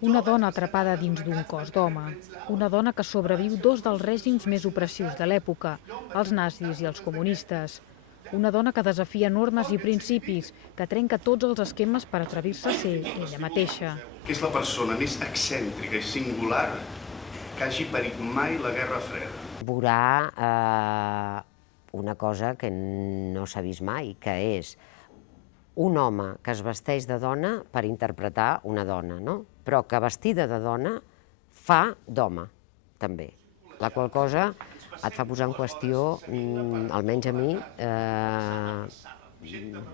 Una dona atrapada dins d'un cos d'home. Una dona que sobreviu dos dels règims més opressius de l'època, els nazis i els comunistes. Una dona que desafia normes i principis, que trenca tots els esquemes per atrevir-se a ser ella mateixa. Que és la persona més excèntrica i singular que hagi parit mai la Guerra Freda. Veurà una cosa que no s'ha vist mai, que és un home que es vesteix de dona per interpretar una dona, no? Però que vestida de dona fa d'home, també. La qual cosa et fa posar en qüestió, almenys a mi,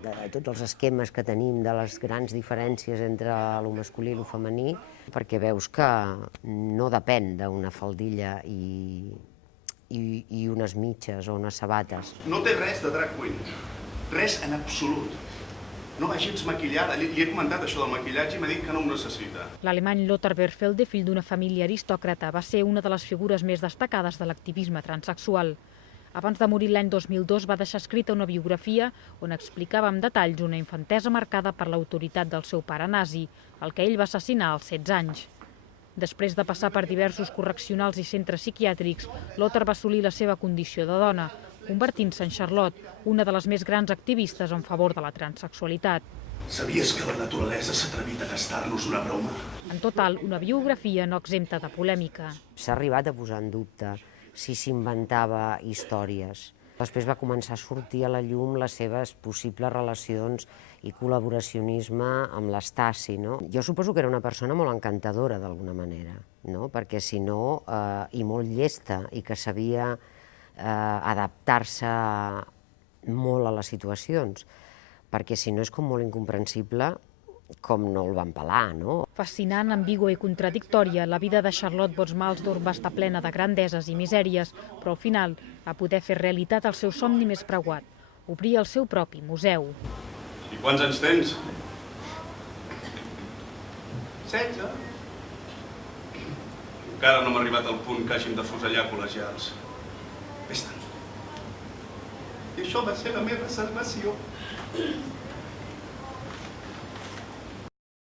de tots els esquemes que tenim, de les grans diferències entre el masculí i el femení, perquè veus que no depèn d'una faldilla i unes mitges o unes sabates. No té res de drag queen, res en absolut. No va gens maquillada, li he comentat això del maquillatge i m'ha dit que no ho necessita. L'alemany Lothar Berfelde, fill d'una família aristòcrata, va ser una de les figures més destacades de l'activisme transsexual. Abans de morir l'any 2002 va deixar escrita una biografia on explicava amb detalls una infantesa marcada per l'autoritat del seu pare nazi, el que ell va assassinar als 16 anys. Després de passar per diversos correccionals i centres psiquiàtrics, Lothar va assolir la seva condició de dona, convertint-se en Charlotte, una de les més grans activistes en favor de la transsexualitat. Sabies que la naturalesa s'ha atrevit a gastar-nos una broma? En total, una biografia no exempta de polèmica. S'ha arribat a posar en dubte si s'inventava històries. Després va començar a sortir a la llum les seves possibles relacions i col·laboracionisme amb l'Stasi, no? Jo suposo que era una persona molt encantadora, d'alguna manera, no? Perquè si no, i molt llesta, i que sabia adaptar-se molt a les situacions, perquè si no és com molt incomprensible com no el van pelar, no? Fascinant, ambigua i contradictòria, la vida de Charlotte Botzmalsdorf va estar plena de grandeses i misèries, però al final va poder fer realitat el seu somni més preuat, obrir el seu propi museu. I quants anys tens? 16. Encara no m'ha arribat al punt que hàgim de fusellar col·legials. Vés-te'n. I això va ser la meva salvació.